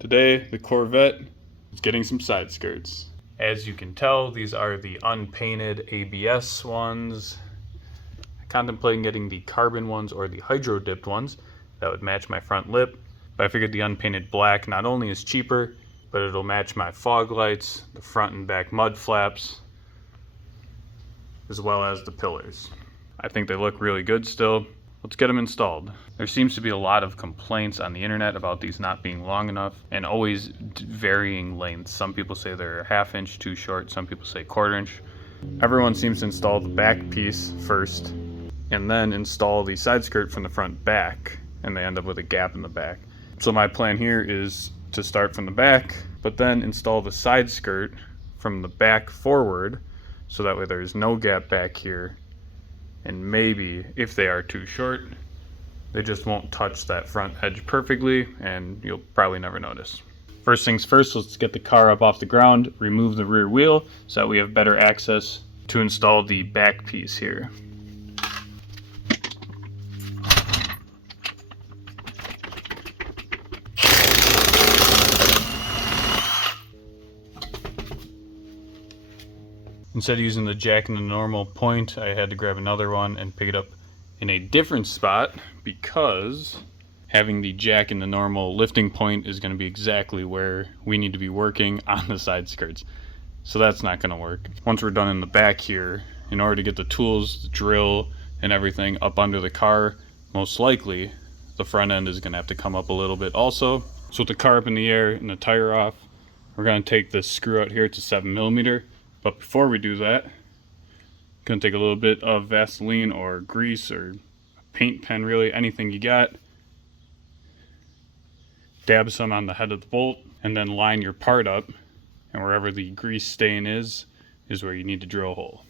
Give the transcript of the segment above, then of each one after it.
Today, the Corvette is getting some side skirts. As you can tell, these are the unpainted ABS ones. I'm contemplating getting the carbon ones or the hydro dipped ones that would match my front lip. But I figured the unpainted black not only is cheaper, but it'll match my fog lights, the front and back mud flaps, as well as the pillars. I think they look really good still. Let's get them installed. There seems to be a lot of complaints on the internet about these not being long enough and always varying lengths. Some people say they're a ½ inch too short, some people say 1/4 inch. Everyone seems to install the back piece first and then install the side skirt from the front back, and they end up with a gap in the back. So my plan here is to start from the back, but then install the side skirt from the back forward, so that way there's no gap back here. And maybe, if they are too short, they just won't touch that front edge perfectly, and you'll probably never notice. First things first, let's get the car up off the ground, remove the rear wheel, so that we have better access to install the back piece here. Instead of using the jack in the normal point, I had to grab another one and pick it up in a different spot, because having the jack in the normal lifting point is going to be exactly where we need to be working on the side skirts. So that's not going to work. Once we're done in the back here, in order to get the tools, the drill, and everything up under the car, most likely the front end is going to have to come up a little bit also. So with the car up in the air and the tire off, we're going to take this screw out here. It's a 7mm. But before we do that, I'm going to take a little bit of Vaseline or grease or a paint pen, really, anything you got. Dab some on the head of the bolt and then line your part up. And wherever the grease stain is where you need to drill a hole.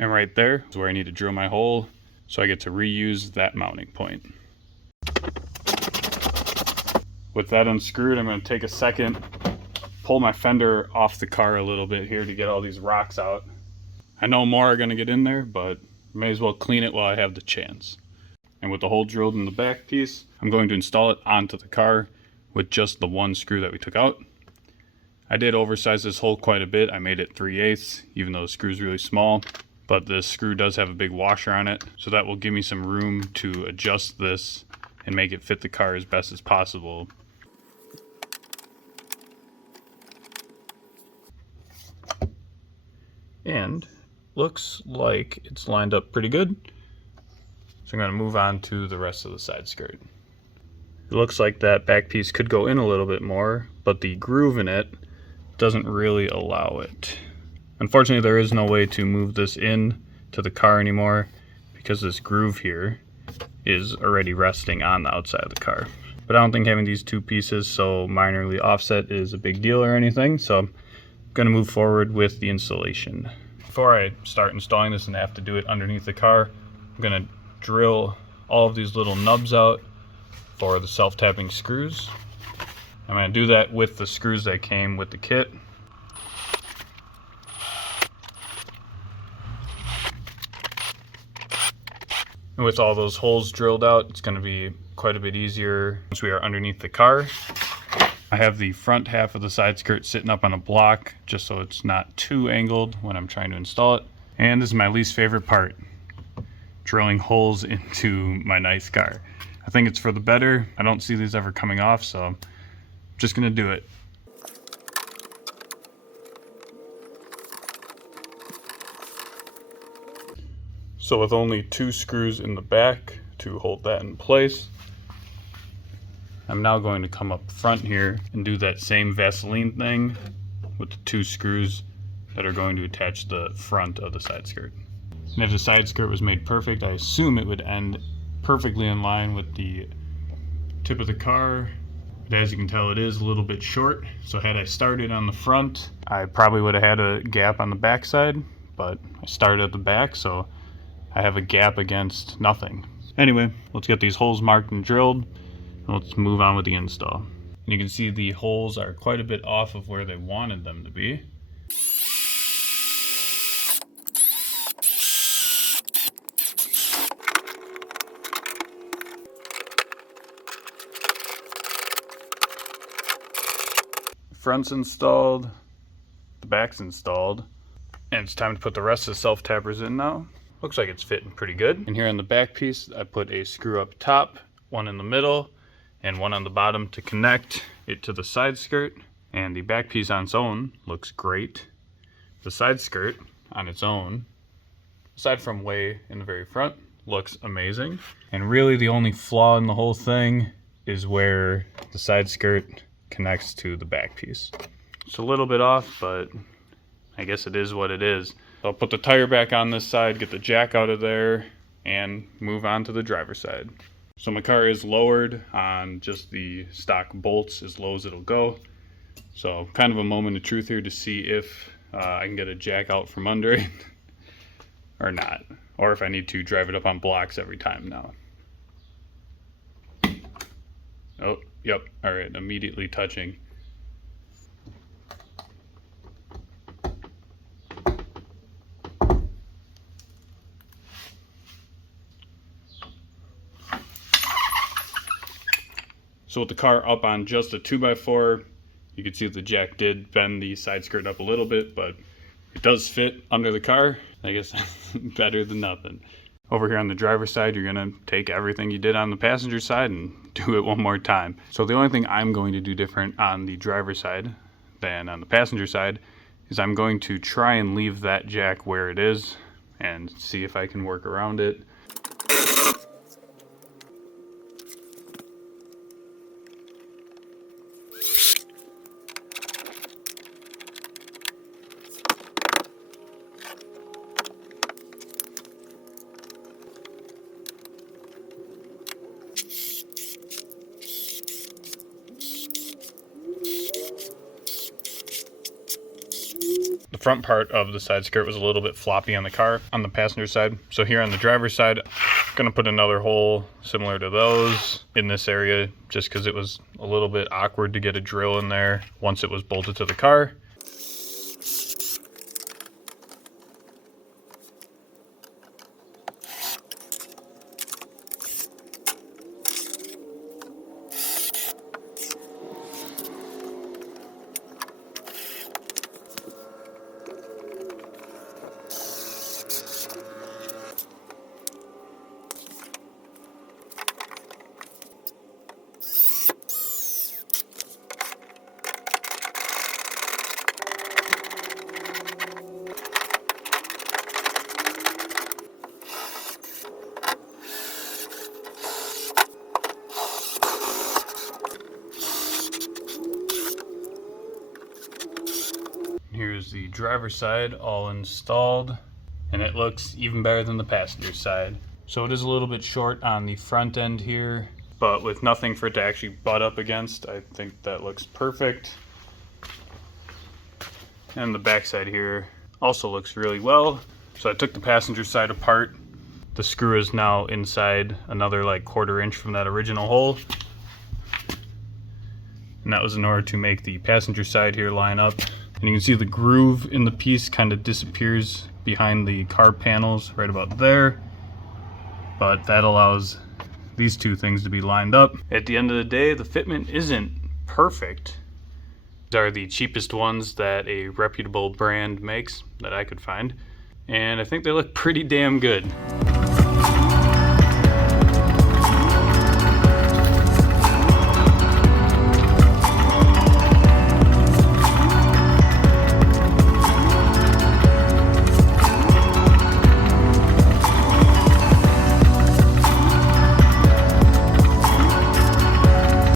And right there is where I need to drill my hole, so I get to reuse that mounting point. With that unscrewed, I'm going to take a second, pull my fender off the car a little bit here to get all these rocks out. I know more are going to get in there, but may as well clean it while I have the chance. And with the hole drilled in the back piece, I'm going to install it onto the car with just the one screw that we took out. I did oversize this hole quite a bit. I made it 3/8, even though the screw's really small. But this screw does have a big washer on it, so that will give me some room to adjust this and make it fit the car as best as possible. And looks like it's lined up pretty good. So I'm going to move on to the rest of the side skirt. It looks like that back piece could go in a little bit more, but the groove in it doesn't really allow it. Unfortunately, there is no way to move this in to the car anymore, because this groove here is already resting on the outside of the car. But I don't think having these two pieces so minorly offset is a big deal or anything, so I'm going to move forward with the installation. Before I start installing this and I have to do it underneath the car, I'm going to drill all of these little nubs out for the self-tapping screws. I'm going to do that with the screws that came with the kit. And with all those holes drilled out, it's going to be quite a bit easier once we are underneath the car. I have the front half of the side skirt sitting up on a block, just so it's not too angled when I'm trying to install it. And this is my least favorite part, drilling holes into my nice car. I think it's for the better. I don't see these ever coming off, so I'm just going to do it. So with only 2 screws in the back to hold that in place, I'm now going to come up front here and do that same Vaseline thing with the 2 screws that are going to attach the front of the side skirt. And if the side skirt was made perfect, I assume it would end perfectly in line with the tip of the car. But as you can tell, it is a little bit short. So had I started on the front, I probably would have had a gap on the back side, but I started at the back, so I have a gap against nothing. Anyway, let's get these holes marked and drilled. Let's move on with the install. And you can see the holes are quite a bit off of where they wanted them to be. front's installed, the back's installed, and it's time to put the rest of the self-tappers in now. Looks like it's fitting pretty good. And here on the back piece, I put a screw up top, one in the middle, and one on the bottom to connect it to the side skirt. And the back piece on its own looks great. The side skirt on its own, aside from way in the very front, looks amazing. And really the only flaw in the whole thing is where the side skirt connects to the back piece. It's a little bit off, but I guess it is what it is. I'll put the tire back on this side, get the jack out of there, and move on to the driver's side. So my car is lowered on just the stock bolts as low as it'll go. So kind of a moment of truth here to see if I can get a jack out from under it or not. Or if I need to drive it up on blocks every time now. Oh, yep, all right, immediately touching. So with the car up on just a 2x4, you can see the jack did bend the side skirt up a little bit, but it does fit under the car. I guess better than nothing. Over here on the driver's side, you're gonna take everything you did on the passenger side and do it one more time. So the only thing I'm going to do different on the driver's side than on the passenger side is I'm going to try and leave that jack where it is and see if I can work around it. The front part of the side skirt was a little bit floppy on the car on the passenger side. So here on the driver's side, I'm gonna put another hole similar to those in this area just because it was a little bit awkward to get a drill in there once it was bolted to the car. Here's the driver's side all installed, and it looks even better than the passenger side. So it is a little bit short on the front end here, but with nothing for it to actually butt up against, I think that looks perfect. And the back side here also looks really well. So I took the passenger side apart. The screw is now inside another like 1/4 inch from that original hole. And that was in order to make the passenger side here line up. And you can see the groove in the piece kind of disappears behind the car panels right about there. But that allows these two things to be lined up. At the end of the day, the fitment isn't perfect. These are the cheapest ones that a reputable brand makes that I could find. And I think they look pretty damn good.